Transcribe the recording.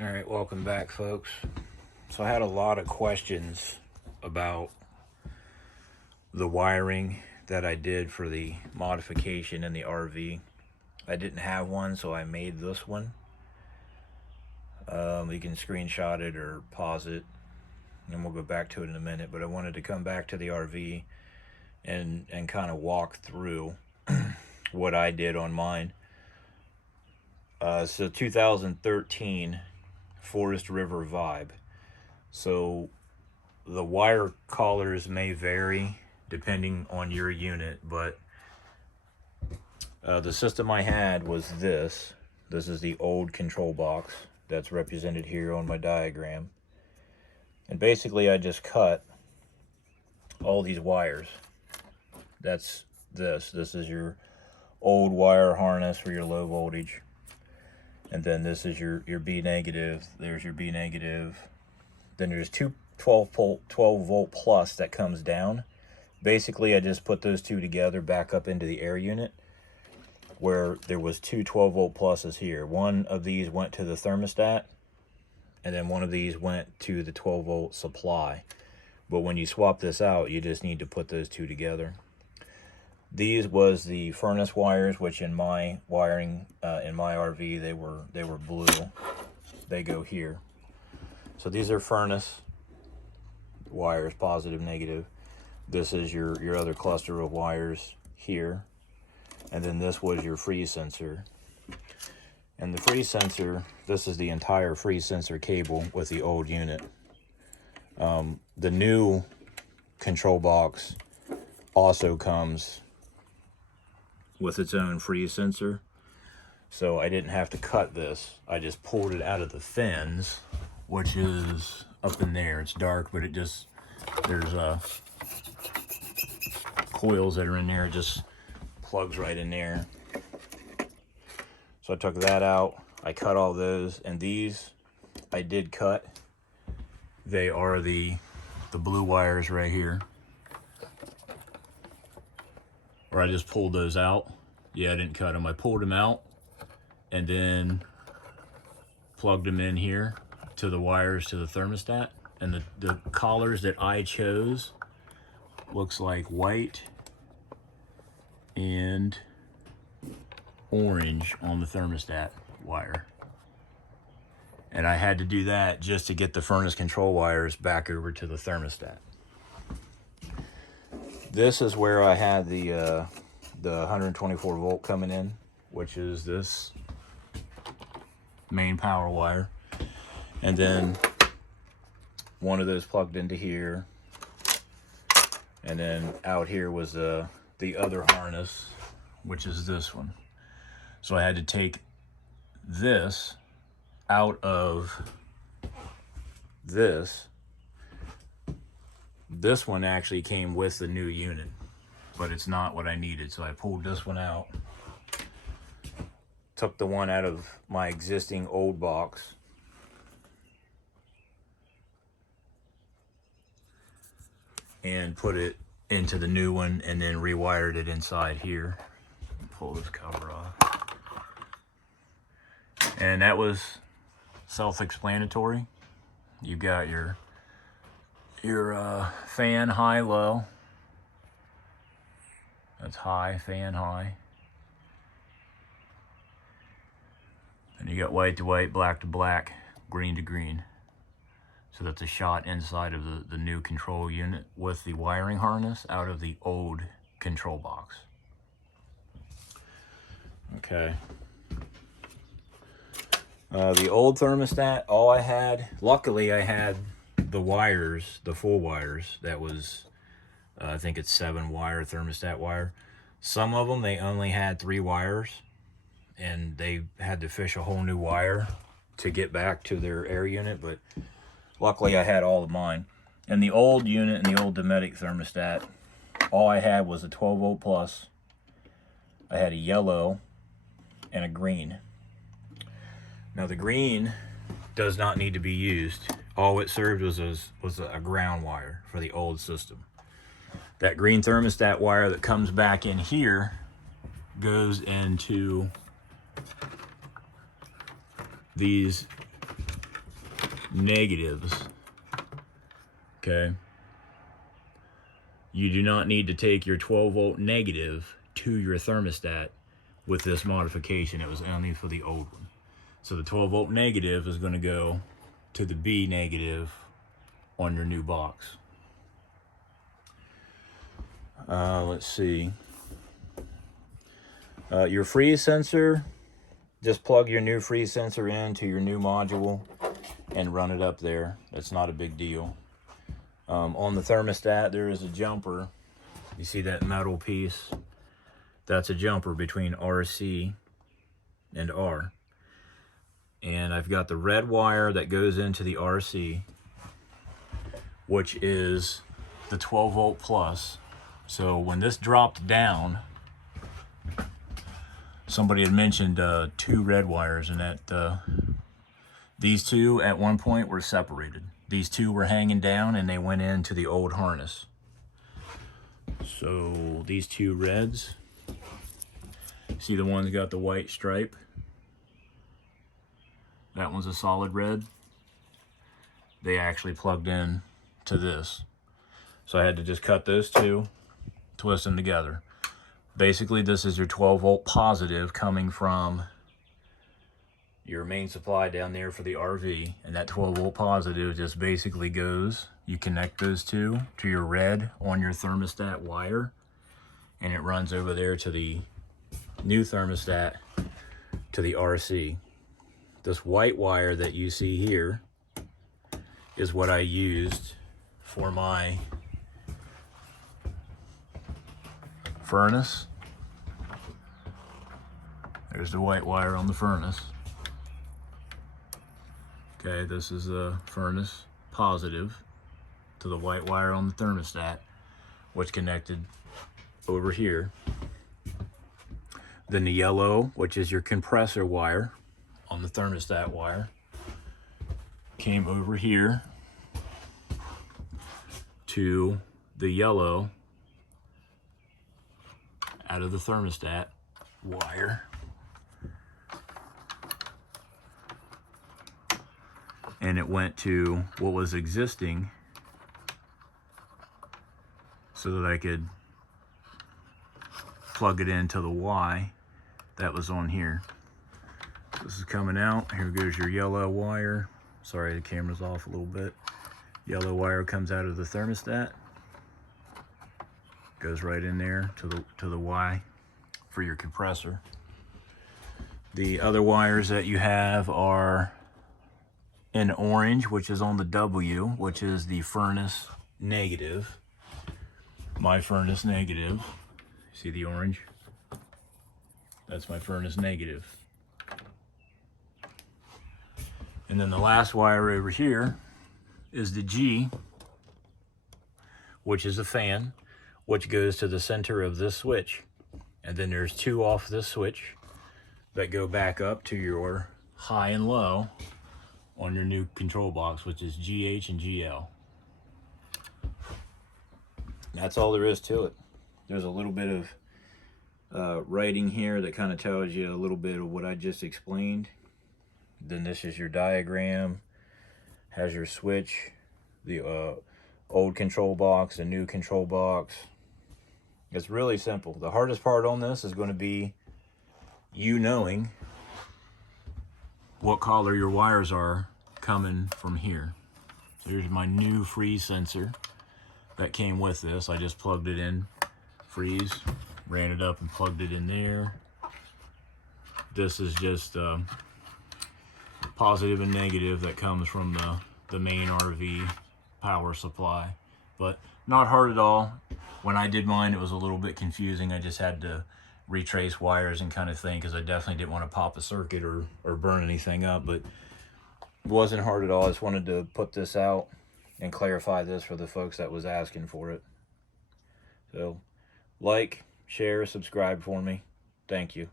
All right, welcome back, folks. So I had a lot of questions about the wiring that I did for the modification in the RV. I didn't have one, so I made this one. You can screenshot it or pause it, and we'll go back to it in a minute. But I wanted to come back to the RV and kind of walk through what I did on mine. So 2013 Forest River Vibe. So the wire colors may vary depending on your unit, but the system I had was this. This is the old control box that's represented here on my diagram. And basically I just cut all these wires. That's this. This is your old wire harness for your low voltage. And then this is your B negative. There's your B negative. Then there's two 12 volt plus that comes down. Basically, I just put those two together back up into the air unit, where there was two 12 volt pluses here. One of these went to the thermostat, and then one of these went to the 12 volt supply. But when you swap this out, you just need to put those two together. These was the furnace wires, which in my wiring in my RV they were blue. They go here. So these are furnace wires, positive, negative. This is your other cluster of wires here, and then this was your freeze sensor. And the freeze sensor, this is the entire freeze sensor cable with the old unit. The new control box also comes with its own freeze sensor, so I didn't have to cut this. I just pulled it out of the fins, which is up in there. It's dark, but there's coils that are in there. It just plugs right in there. So I took that out. I cut all those, and these I did cut. They are the blue wires right here. Or I just pulled those out. Yeah, I didn't cut them. I pulled them out and then plugged them in here to the wires to the thermostat. And the collars that I chose looks like white and orange on the thermostat wire. And I had to do that just to get the furnace control wires back over to the thermostat. This is where I had the 124 volt coming in, which is this main power wire. And then one of those plugged into here. And then out here was the other harness, which is this one. So I had to take this out of this. This one actually came with the new unit, but it's not what I needed. So I pulled this one out, took the one out of my existing old box, and put it into the new one, and then rewired it inside here. Pull this cover off. And that was self-explanatory. You've got your fan high, low. That's high, fan high. And you got white to white, black to black, green to green. So that's a shot inside of the new control unit with the wiring harness out of the old control box. Okay. The old thermostat, all I had, luckily I had the wires, the full wires. That was, I think it's 7 wire thermostat wire. Some of them, they only had 3 wires, and they had to fish a whole new wire to get back to their air unit, but luckily I had all of mine. And the old unit and the old Dometic thermostat, all I had was a 12 volt plus. I had a yellow and a green. Now the green does not need to be used. All it served was a ground wire for the old system. That green thermostat wire that comes back in here goes into these negatives. Okay. You do not need to take your 12-volt negative to your thermostat with this modification. It was only for the old one. So the 12-volt negative is going to go to the B negative on your new box. Let's see. Your freeze sensor, just plug your new freeze sensor into your new module and run it up there. That's not a big deal. On the thermostat, there is a jumper. You see that metal piece? That's a jumper between RC and R. And I've got the red wire that goes into the RC, which is the 12-volt plus. So when this dropped down, somebody had mentioned 2 red wires, and that these two at one point were separated. These two were hanging down and they went into the old harness. So these 2 reds, see the one's got the white stripe? That one's a solid red. They actually plugged in to this. So I had to just cut those 2, twist them together. Basically, this is your 12-volt positive coming from your main supply down there for the RV, and that 12-volt positive just basically goes, you connect those 2 to your red on your thermostat wire, and it runs over there to the new thermostat to the RC. This white wire that you see here is what I used for my furnace. There's the white wire on the furnace. Okay, this is the furnace positive to the white wire on the thermostat, which connected over here. Then the yellow, which is your compressor wire on the thermostat wire, came over here to the yellow out of the thermostat wire. And it went to what was existing so that I could plug it into the Y that was on here. This is coming out. Here goes your yellow wire. Sorry, the camera's off a little bit. Yellow wire comes out of the thermostat, goes right in there to the Y for your compressor. The other wires that you have are in orange, which is on the W, which is the furnace negative. My furnace negative. See the orange? That's my furnace negative. And then the last wire over here is the G, which is a fan, which goes to the center of this switch. And then there's 2 off this switch that go back up to your high and low on your new control box, which is GH and GL. That's all there is to it. There's a little bit of writing here that kind of tells you a little bit of what I just explained. Then this is your diagram, has your switch, the old control box, the new control box. It's really simple. The hardest part on this is going to be you knowing what color your wires are coming from here. So here's my new freeze sensor that came with this. I just plugged it in, freeze, ran it up and plugged it in there. This is just positive and negative that comes from the main RV power supply, but not hard at all. When I did mine, it was a little bit confusing. I just had to retrace wires and kind of thing, because I definitely didn't want to pop a circuit or burn anything up, but it wasn't hard at all. I just wanted to put this out and clarify this for the folks that was asking for it. So like, share, subscribe for me. Thank you.